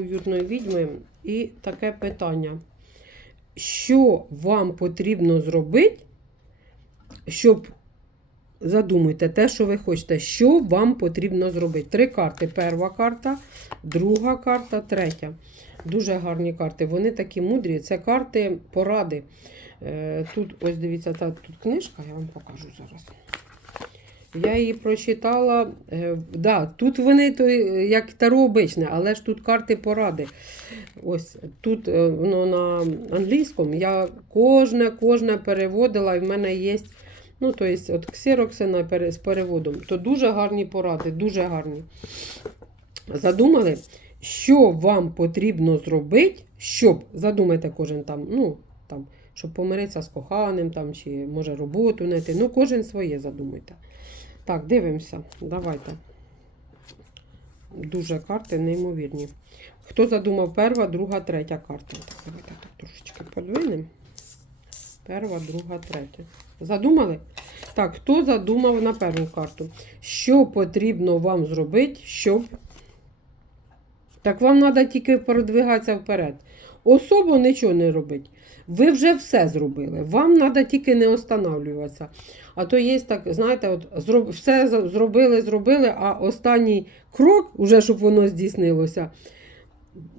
уютної відьми і таке питання. Що вам потрібно зробити, щоб задумайте те, що ви хочете, що вам потрібно зробити? Три карти. Перша карта, друга карта, третя. Дуже гарні карти. Вони такі мудрі. Це карти поради. Е, Тут, ось дивіться, тут книжка, я вам покажу зараз. Я її прочитала. Е, да, тут вони то, е, як таро обичне, але ж тут карти поради. Ось тут е, воно на англійському. Я кожне, кожне переводила, і в мене є. Ну, то є, от ксероксина з переводом. То дуже гарні поради, дуже гарні. Задумали, що вам потрібно зробити, щоб задумайте кожен там, ну, там, щоб помиритися з коханим, там, чи може роботу знайти. Ну, кожен своє задумайте. Так, дивимося. Давайте. Дуже карти неймовірні. Хто задумав перша, друга, третя карта? Так, давайте так трошечки подвинемо. Перша, друга, третя. Задумали? Так, хто задумав на першу карту? Що потрібно вам зробити, щоб. Так вам треба тільки продвигатися вперед. Особо нічого не робить. Ви вже все зробили. Вам треба тільки не останавлюватися. А то є так, знаєте, от зроб- все зробили, зробили, а останній крок, уже щоб воно здійснилося,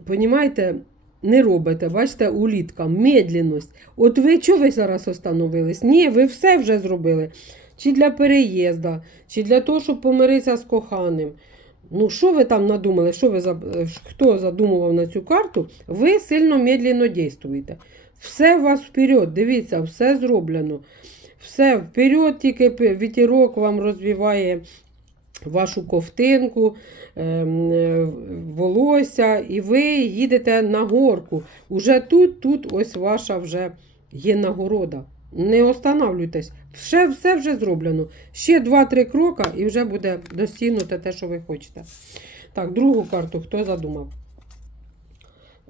понімаєте, не робите. Бачите, улітка, медленність. От ви чого ви зараз остановились? Ні, ви все вже зробили. Чи для переїзду, чи для того, щоб помиритися з коханим. Ну, що ви там надумали? Що ви, е, хто задумував на цю карту? Ви сильно медленно дійствуєте. Все у вас вперед, дивіться, все зроблено. Все вперед, тільки вітерок вам розвіває вашу ковтинку, ем, е, волосся, і ви їдете на горку. Уже тут, тут ось ваша вже є нагорода. Не останавлюйтесь. Все, все вже зроблено. Ще 2-3 крока і вже буде достигнуте те, що ви хочете. Так, другу карту хто задумав?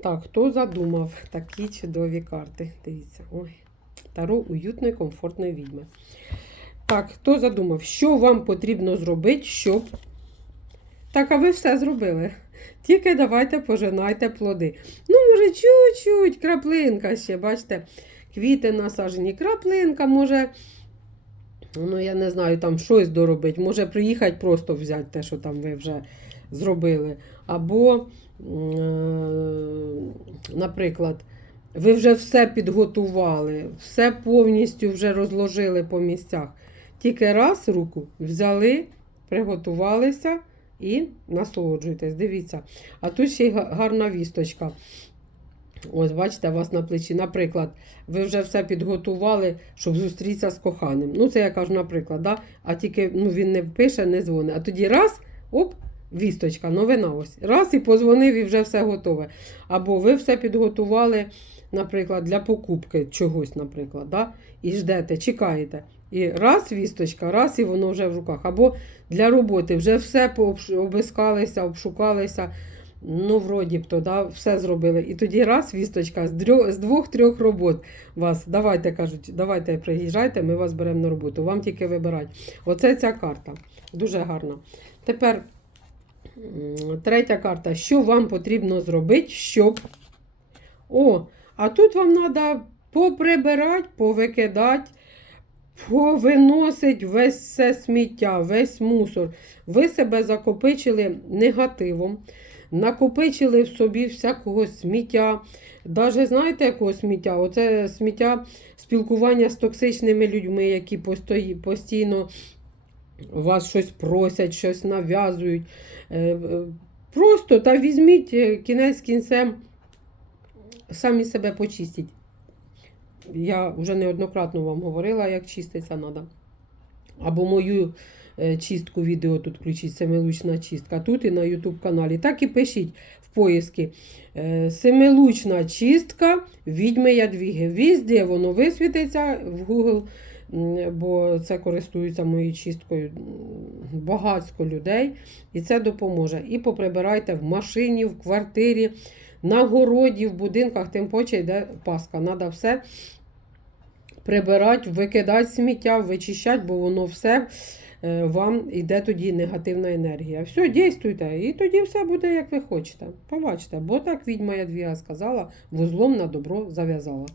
Так, хто задумав такі чудові карти? Дивіться. Ой. Таро уютної, комфортної відьми. Так, хто задумав, що вам потрібно зробити, щоб. Так, а ви все зробили. Тільки давайте пожинайте плоди. Ну, може, чуть-чуть, краплинка ще, бачите, квіти насаджені. Краплинка, може, ну, я не знаю, там щось доробити. Може, приїхати просто взяти те, що там ви вже зробили. Або, е, наприклад, ви вже все підготували, все повністю вже розложили по місцях. Тільки раз руку взяли, приготувалися і насолоджуйтесь. Дивіться. А тут ще й гарна вісточка. Ось, бачите, у вас на плечі. Наприклад, ви вже все підготували, щоб зустрітися з коханим. Ну, це я кажу, наприклад, да? а тільки ну, він не пише, не дзвонить. А тоді раз, оп, вісточка, новина ось. Раз і позвонив, і вже все готове. Або ви все підготували, наприклад, для покупки чогось, наприклад, да? і ждете, чекаєте. І раз вісточка, раз і воно вже в руках. Або для роботи вже все обискалися, обшукалися. Ну, вроді б то, да, все зробили. І тоді раз вісточка з, двох-трьох робот вас. Давайте кажуть, давайте приїжджайте, ми вас беремо на роботу. Вам тільки вибирати. Оце ця карта. Дуже гарна. Тепер третя карта. Що вам потрібно зробити, щоб. О, а тут вам треба поприбирати, повикидати, повиносить весь все сміття, весь мусор. Ви себе закопичили негативом, накопичили в собі всякого сміття. Даже знаєте, якого сміття? Оце сміття спілкування з токсичними людьми, які постійно вас щось просять, щось нав'язують. Е, е, Просто та візьміть е, кінець кінцем, самі себе почистіть. Я вже неоднократно вам говорила, як чиститься треба. Або мою чистку відео тут включіть, семилучна чистка. Тут і на YouTube каналі. Так і пишіть в поїзки. Е, Семилучна чистка відьми ядвіги. Візде воно висвітиться в Google, бо це користуються моєю чисткою м, багатько людей. І це допоможе. І поприбирайте в машині, в квартирі, на городі, в будинках, тим паче йде Пасха. Треба все прибирати, викидати сміття, вичищати, бо воно все е, вам йде тоді негативна енергія. Все, дійствуйте, і тоді все буде, як ви хочете. Побачите, бо так відьма Ядвіга сказала, вузлом на добро зав'язала.